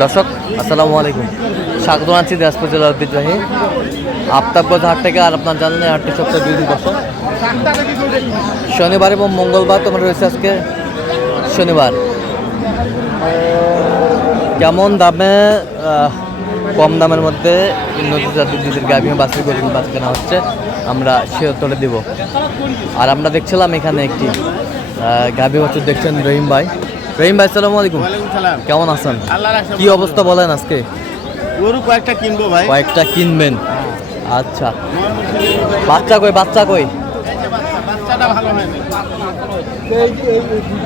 দর্শক আসসালামু আলাইকুম, স্বাগত জানাচ্ছি দিনাজপুর জেলার ঐতিহ্যবাহী আফতাবগঞ্জ হাট থেকে। আর আপনার জানেন এই হাটটি সপ্তাহে 2 দিন বসে, শনিবার এবং মঙ্গলবার। তোমার রয়েছে আজকে শনিবার। কেমন দামে কম দামের মধ্যে উন্নত জাতের দুধের গাভী বাছুর গরুর বাছুর কেনা হচ্ছে আমরা সে তোলে দেব। আর আমরা দেখছিলাম এখানে একটি গাভী বাছুর দেখছেন রহিম ভাই। রহিম ভাই আসসালামু আলাইকুম। কেমন আছেন? কি অবস্থা বলেন আজকে? গরু কয়েকটা কিনবো ভাই। কয়েকটা কিনবেন? আচ্ছা, বাচ্চা কই? বাচ্চা কই? বাচ্চাটা ভালো হয়নি।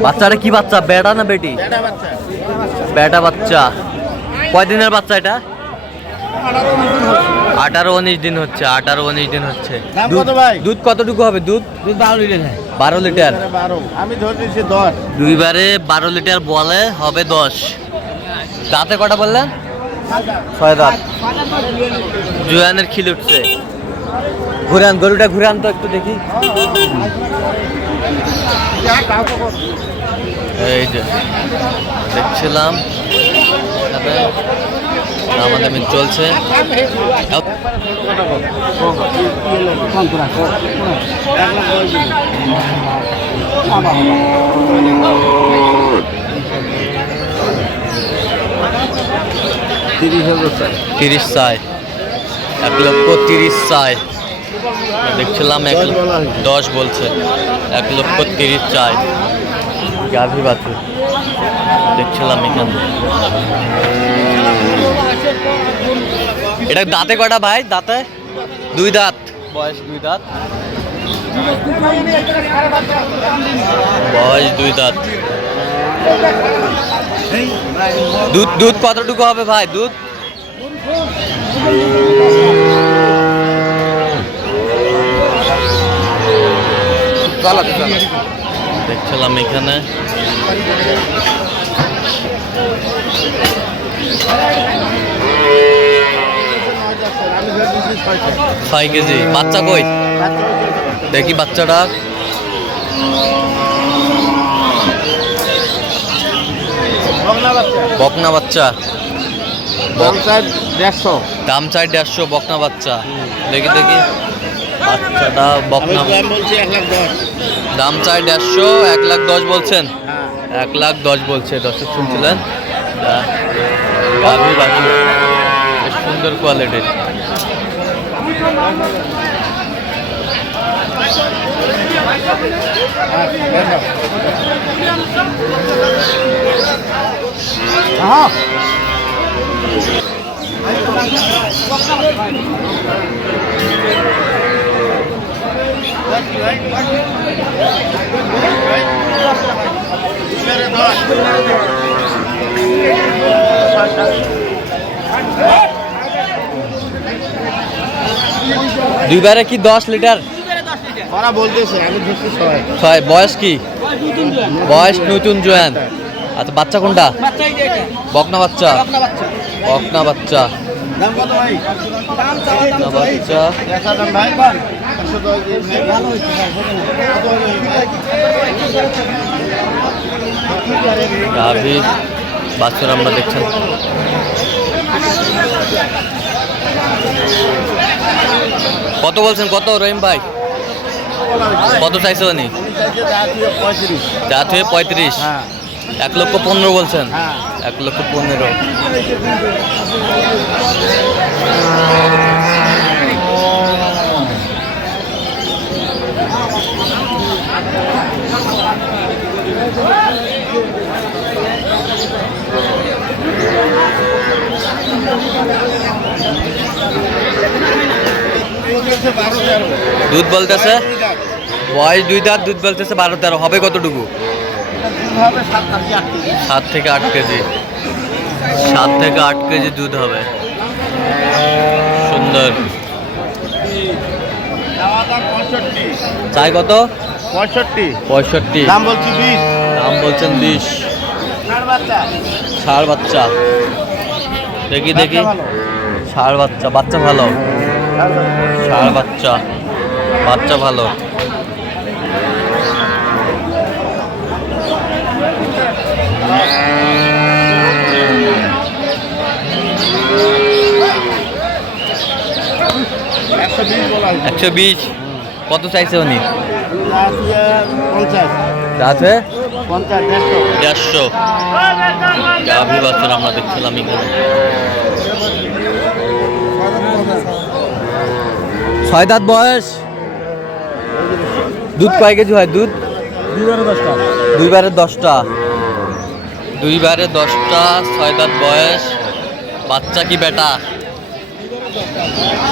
বাচ্চাটা কি বাচ্চা, বেটা না বেটি? বেটা বাচ্চা। কয় দিনের বাচ্চা এটা? 18-19 দিন হচ্ছে। 18-19 দিন হচ্ছে। দুধ কতটুকু হবে? দুধ 12 লিটার। 12 লিটার। আমি ধরে দিয়েছি 10। দুইবারে 12 লিটার বলে হবে 10। দাঁতে কটা বললেন? 6 দাঁত। জুয়ানের খিল উঠছে। ঘুরান, গরুটা ঘুরান তো একটু দেখি। এই যে দেখছিলাম আমাদের চলছে। 30 চাই, 1,30,000 চাই। দেখছিলাম 10 বলছে, 1,30,000 চাই গাভী বাছুর। দেখছিলাম এখানে। এটা দাঁতে কটা ভাই? দাঁতে 2 দাঁত। বয়স 2 দাঁত। বয়স 2 দাঁত। দুধ কতটুকু হবে ভাই? দুধ দেখছিলাম এখানে। 6 কেজি। বাচ্চা কই দেখি? বাচ্চাটা বকনা বাচ্চা। দাম চাই 150। দাম চাই 150 বকনা বাচ্চা। দেখি বাচ্চাটা বকনা। দাম চাই 150, 1,10,000 বলছেন। 1,10,000 বলছে। দর্শক শুনছিলেন, গাভী বাছুর বেশ সুন্দর কোয়ালিটির। দুইবারে কি 10 লিটার ওরা বলতেছে? আমি ধরছি 6। বয়স কি? বয়স নতুন জোয়ান। আচ্ছা, বাচ্চা কোনটা? বকনা বাচ্চা। বকনা বাচ্চা। দাম কত ভাই? বকনা বাচ্চা। গাভী বাছুর আমরা দেখছেন। কত বলছেন? কত রহিম ভাই? কত চাইছো? নি জাত হয়ে 35। 1,15,000 বলছেন। 1,15,000। দুধ বলতেছে বয়স 2 দাঁত। দুধ বলতেছে 12-13। হবে কতটুকু? 7 থেকে 8 কেজি। 7 থেকে 8 কেজি দুধ হবে। সুন্দর। চাই কত? 65। দাম বলছি 20। দাম বলছেন 20। ষাঁড় বাচ্চা। দেখি ষাঁড় বাচ্চা। বাচ্চা ভালো। ষাঁড় বাচ্চা। বাচ্চা ভালো। 120 বলা হয়েছে। 120 কত চাইছে উনি? আছে 50 আছে 50 150 150 গাভী বাছুর আমরা দেখছিলাম এখানে। 6 দাঁত বয়স। দুধ কয় কেজি হয়? দুধ 2 10টা 6 দাঁত বয়স। বাচ্চা কি বেটা?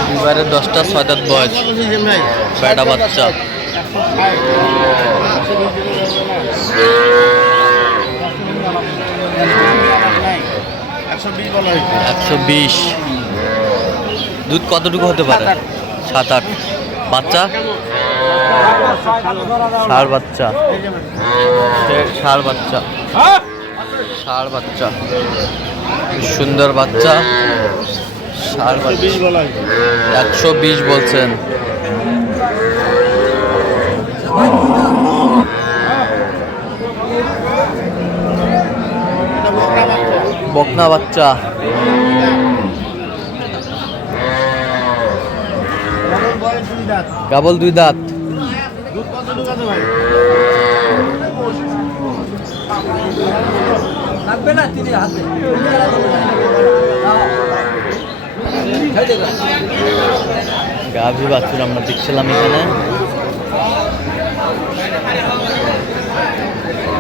2 10টা 6 দাঁত বয়স, ভাই বেটা বাচ্চা। 120 বলা হয়েছে। 120। দুধ কতটুকু হতে পারে? 7-8। বাচ্চা ষাঁড় বাচ্চা, ষাঁড় বাচ্চা, ষাঁড় বাচ্চা, খুব সুন্দর বাচ্চা। ষাঁড় বাচ্চা 120 বলা হয়েছে। 120 বলছেন। এটা বকরা বাচ্চা। বকনা বাচ্চা। বয়স 2 দাঁত। কেবল 2 দাঁত। দুধ কতটুকু আছে ভাই? গাভী বাছুর আমরা দেখছিলাম এখানে।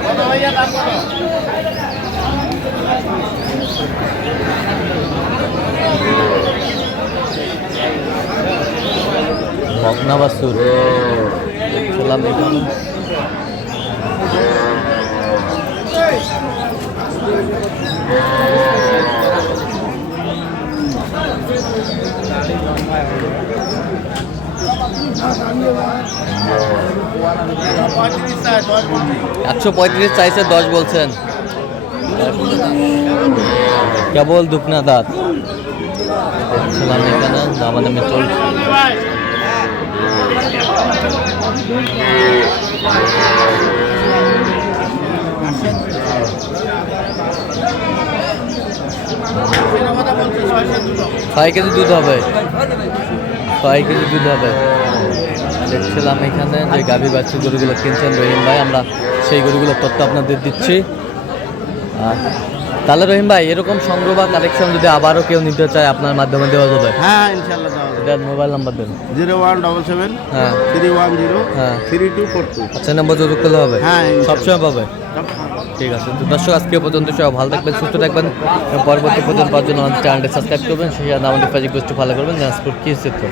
কত ভাইয়া দাম কত? বকনা বাছুর দেখছিলাম এখানে। পঁয়ত্রিশ চাই, 10 বলছি। 135 চাইছে, 10 বলছেন। কেবল দুপনা দাঁত দেখছিলাম এখানে। দামাদামি চলছে। ভাই এটা কথা বলছি 6 দুটো। 6 কেজি দুধ হবে। 6 কেজি দুধ হবে। দেখছিলাম এখানে যে গাভী বাছুর গরুগুলো কিনছেন রহিম ভাই, আমরা সেই গরুগুলোর তথ্য আপনাদের দিচ্ছি। তাহলে রহিম ভাই, এরকম সংগ্রহ বা কালেকশন যদি আবারও কেউ নিতে চায় আপনার মাধ্যমে দেওয়া যাবে? হ্যাঁ ইনশাআল্লাহ দেওয়া যাবে। এটার মোবাইল নাম্বার দেন। 0177 হ্যাঁ 310 হ্যাঁ 3242। আচ্ছা, নম্বর যোগাযোগ করলে হবে? হ্যাঁ, সবসময় পাবে। ঠিক আছে, তো দর্শক আজকে এ পর্যন্ত সবাই ভালো থাকবেন, সুস্থ থাকবেন এবং পরবর্তী পর্যন্ত পাওয়ার জন্য আমাদের চ্যানেলটি সাবস্ক্রাইব করবেন, সেই সাথে আমাদের ফেসবুক পেজটি ফলো করবেন। দিনাজপুর কৃষি চিত্র।